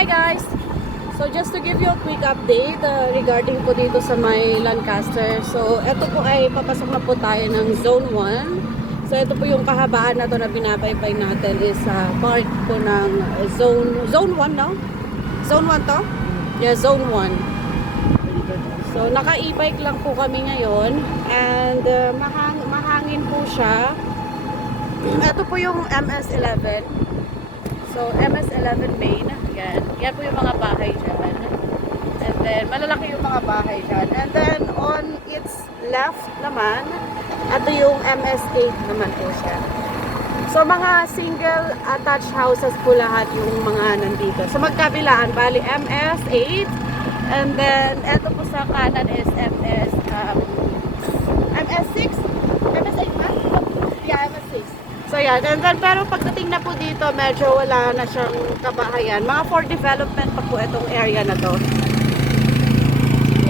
Hi guys! So just to give you a quick update regarding po dito sa may Lancaster. So ito po ay papasok na po tayo ng Zone 1. So ito po yung kahabaan na to na binabaybay natin is part po ng Zone 1, no? Zone 1 to? Yeah, Zone 1. So naka e-bike lang po kami ngayon and mahangin po siya. Ito po yung MS-11. So MS-11 main. Yan po yung mga bahay dyan. And then, malalaki yung mga bahay dyan. And then, on its left naman, ito yung MS8 naman po siya. So, mga single attached houses po lahat yung mga nandito. So, magkabilaan, bali MS8. And then, ito po sa kanan is MS6. MS8 ba? Yeah, MS6. So yan, and then, pero pagdating na po dito, medyo wala na siyang kabahayan. Mga for development pa po itong area na to.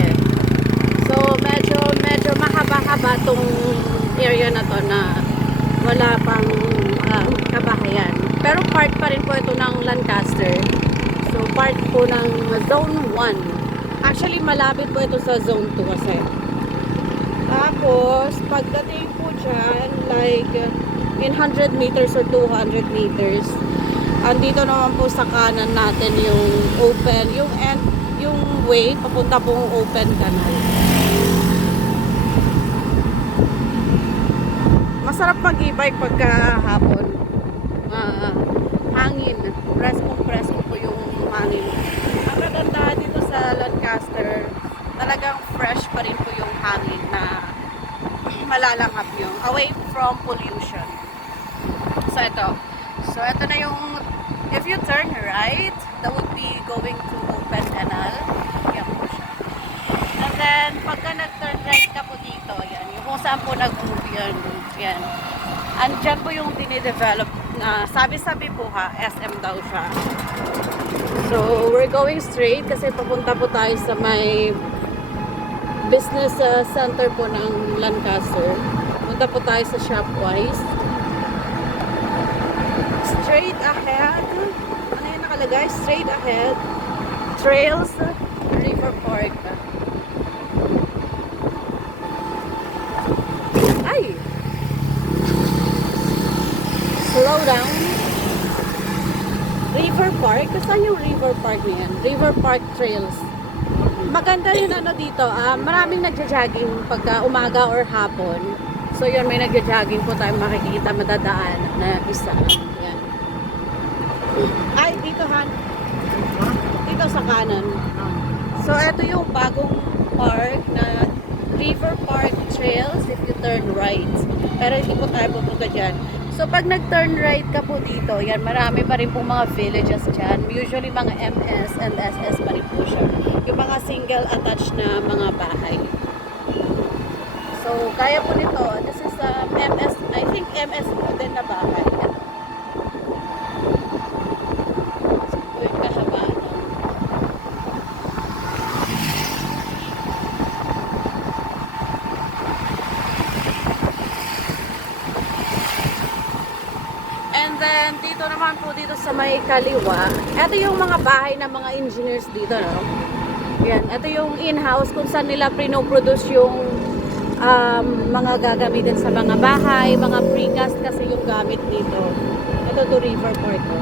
Yan. So medyo mahaba-haba itong area na to na wala pang kabahayan. Pero part pa rin po ito ng Lancaster. So part po ng Zone 1. Actually, malapit po ito sa Zone 2 kasi. Tapos, pagdating po dyan, like in 100 meters or 200 meters, andito naman po sa kanan natin yung open, yung way papunta pong open canal. Masarap mag-e-bike pagka hapon. Hangin, presko po yung hangin. Ang maganda dito sa Lancaster, talagang fresh pa rin po yung hangin na malalanghap yung away from pollution. So ito na yung, if you turn right, that would be going to open canal. Yan po siya. And then, pagka nag-turn right ka po dito, yan, yung kung saan po nag-move yan, yan. Andyan po yung dinidevelop na, sabi-sabi po ha, SM daw siya. So, we're going straight kasi papunta po tayo sa may business center po ng Lancaster. Punta po tayo sa Shopwise. Straight ahead. Ano yung nakalagay? Straight ahead. Trails, River Park. Ay! Slow down. River Park? Saan yung River Park na yan? River Park Trails. Maganda yun ano dito. Maraming nagja-jogging pagka umaga or hapon. So yun, may nagja-jogging po tayo makikita madadaan na isa. Yan. Ay, dito Han. Dito sa kanan. So ito yung bagong park na River Park Trails if you turn right. Pero hindi po tayo pupunta dyan. So pag nag-turn right ka po dito, yan, marami pa rin pong mga villages dyan. Usually mga MS and SS pa rin po siya. Yung mga single attached na mga bahay. So kaya po nito, this is MS, I think MS po din na bahay. So yung kahabaan. And then, dito naman po dito sa may kaliwa, ito yung mga bahay ng mga engineers dito, no? Yan, ito yung in-house kung saan nila pinoproduce yung mga gagamitin sa mga bahay, mga precast kasi yung gamit dito. Ito to River Park, no?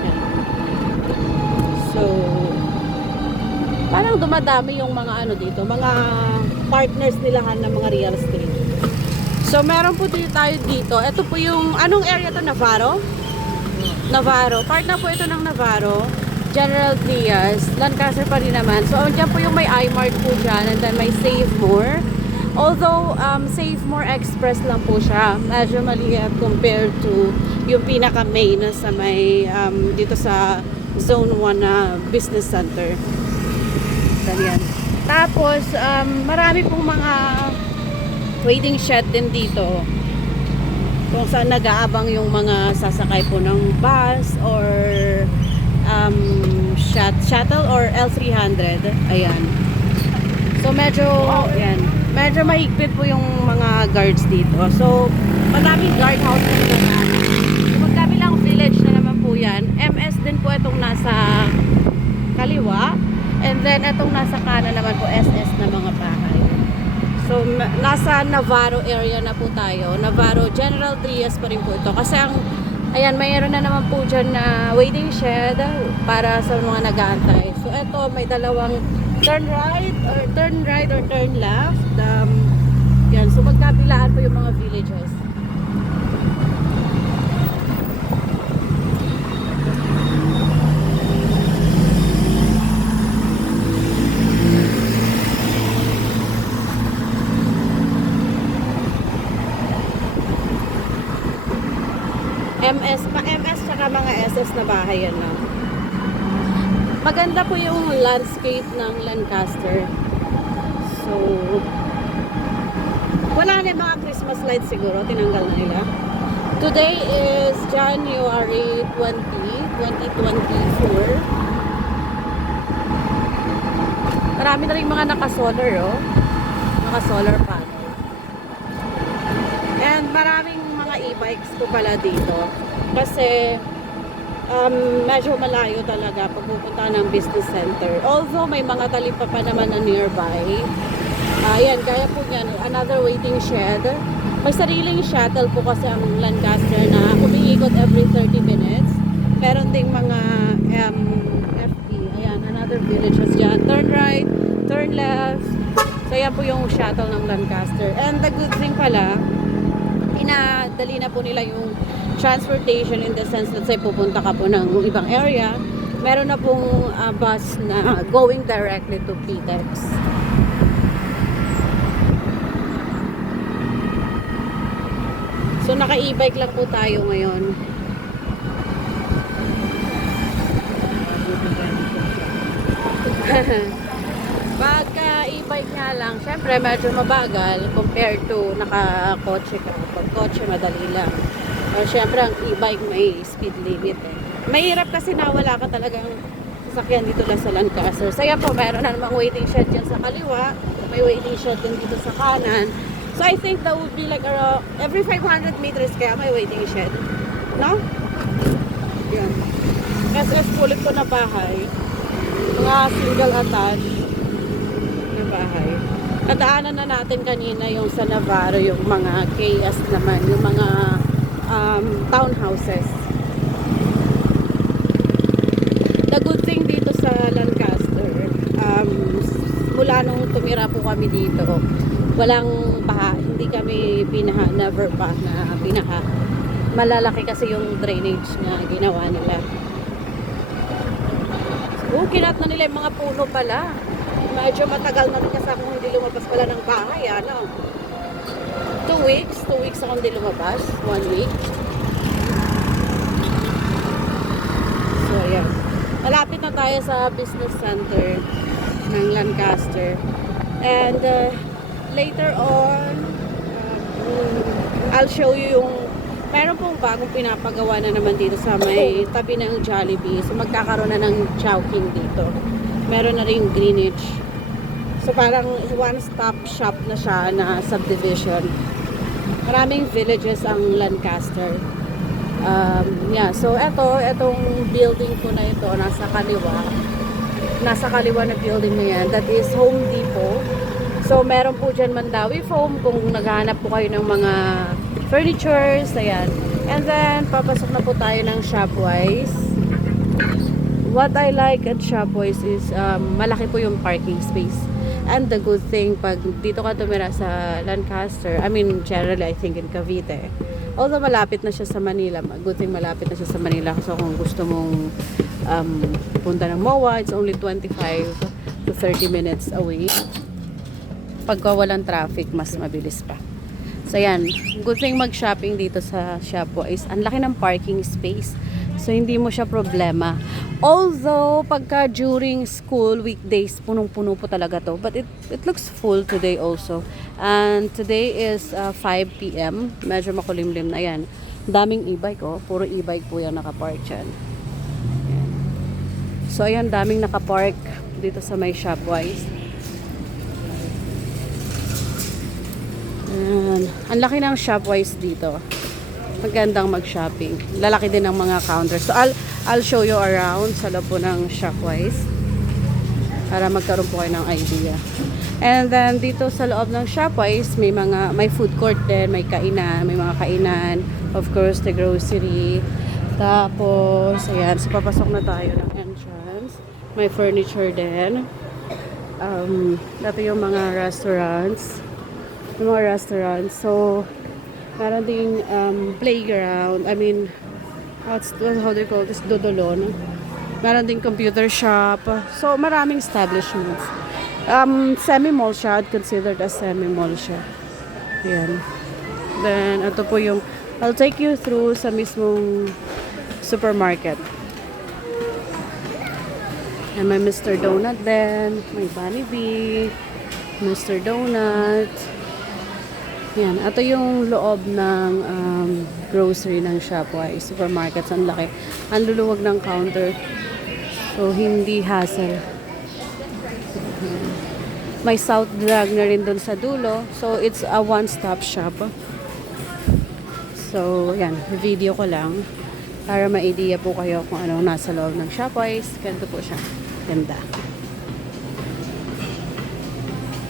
Yan. So, parang dumadami yung mga ano dito, mga partners nilahan ng mga real estate. So, meron po tayo dito. Ito po yung, anong area to? Navarro? Navarro. Part na po ito ng Navarro. General Trias. Lancaster pa rin naman. So, dyan po yung may iMart po dyan. And then may Save More. Although, Save More Express lang po siya. Medyo maliit compared to yung pinaka-main sa may, dito sa Zone 1 na business center. So, yan. Tapos, marami pong mga waiting shed din dito kung saan nag-aabang yung mga sasakay po ng bus or shuttle or L300. Ayan. So medyo yan, medyo mahigpit po yung mga guards dito. So madaming guardhouse na naman. So magkabilang village na naman po yan. MS din po itong nasa then itong nasa kanan naman po SS na mga bahay. So nasa Navarro area na po tayo. Navarro, General Trias pa rin po ito. Kasi ang, ayan, mayroon na naman po dyan na waiting shed para sa mga nag-aantay. So ito, may dalawang turn right or turn left. Yan, so magkabilaan po yung mga villages. MS tsaka mga SS na bahay yan lang. Maganda po yung landscape ng Lancaster. So, wala na yung mga Christmas lights siguro, tinanggal na nila. Today is January 20, 2024. Marami na rin mga naka-solar, oh. Naka-solar panel. And maraming mga e-bikes po pala dito. Kasi medyo malayo talaga pag pupunta ng business center. Although may mga talipa pa naman na nearby. Ayan, kaya po yan. Another waiting shed. May sariling shuttle po kasi ang Lancaster na umiikot every 30 minutes. Meron ding mga FE. Ayan, another villages dyan. Turn right, turn left. So yan po yung shuttle ng Lancaster. And the good thing pala, pinadali na po nila yung transportation in the sense, let's say pupunta ka po ng ibang area, meron na pong bus na going directly to PTEX. So naka e-bike lang po tayo ngayon. Pagka e-bike nga lang, syempre medyo mabagal compared to naka-kotse ka. Pag kotse madali lang. Or syempre ang e-bike may speed limit eh. Mahirap kasi na wala ka talagang sasakyan dito lang sa Lancaster. So yan po, mayroon na namang waiting shed dyan sa kaliwa. May waiting shed din dito sa kanan. So I think that would be like around every 500 meters kaya may waiting shed. No? Yan. SS ulit ko na bahay. Mga single attached na bahay. Nadaanan na natin kanina yung sa Navarro, yung mga KS naman, yung mga townhouses. The good thing dito sa Lancaster, mula nung tumira po kami dito, walang baha, hindi kami binaha, never pa na binaha. Malalaki kasi yung drainage na ginawa nila. Kinat na nila yung mga puno pala. Medyo matagal na rin kasi ako hindi lumabas pala ng bahay, ano. 2 weeks ako hindi lumabas, 1 week. So ayan, malapit na tayo sa business center ng Lancaster. And later on, I'll show you yung meron pong bagong pinapagawa na naman dito sa may tabi ng Jollibee. So magkakaroon na ng Chowking dito. Meron na rin Greenwich. So parang one-stop shop na siya na subdivision. Maraming villages ang Lancaster. Yeah, so etong building ko na ito nasa kaliwa. Nasa kaliwa na building na yan. That is Home Depot. So meron po dyan Mandawi Foam kung naghahanap po kayo ng mga furnitures, ayan. And then, papasok na po tayo ng Shopwise. What I like at Shopwise is, malaki po yung parking space. And the good thing, pag dito ka tumira sa Lancaster, I mean, generally, I think in Cavite. Although malapit na siya sa Manila, good thing malapit na siya sa Manila. So kung gusto mong punta ng MOA, it's only 25 to 30 minutes away. Pagka walang traffic, mas mabilis pa. So yan, good thing mag-shopping dito sa Shopwise. Ang laki ng parking space. So hindi mo siya problema. Although pagka during school weekdays, punong-puno po talaga to. But it looks full today also. And today is 5 PM. Medyo makulimlim na yan. Daming e-bike oh. Puro e-bike po yung nakapark dyan. Ayan. So ayan, daming nakapark dito sa may Shopwise. Ang laki ng Shopwise dito. Magandang mag-shopping. Lalaki din ng mga counters. So I'll show you around sa loob po ng Shopwise. para magkaroon po kayo ng idea. And then dito sa loob ng Shopwise, may food court din, may kainan, may mga kainan, of course the grocery. Tapos ayan, so papasok na tayo ng entrance. May furniture din. Ito yung mga restaurants. So meron ding playground. I mean, how do you call this? Dodolon. Meron ding computer shop. So maraming establishments. Semi-mall siya. I'd consider it as semi-mall siya. Ayan. Then, ito po yung, I'll take you through sa mismong supermarket. And may Mr. Donut din. May Bunny Bee. Mr. Donut. Yan. Ito yung loob ng grocery ng Shopwise. Supermarkets. Ang laki. Ang luluwag ng counter. So, hindi hassle. May South Drag na rin dun sa dulo. So, it's a one-stop shop. So, yan. Video ko lang. Para ma-idea po kayo kung anong nasa loob ng Shopwise. Ganito po siya. Ganda.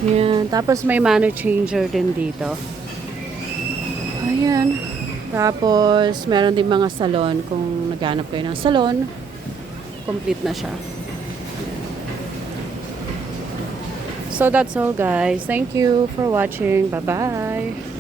Yan. Tapos, may money changer din dito. Ayan. Tapos, meron din mga salon. Kung naghanap kayo ng salon, complete na siya. So that's all guys. Thank you for watching. Bye-bye.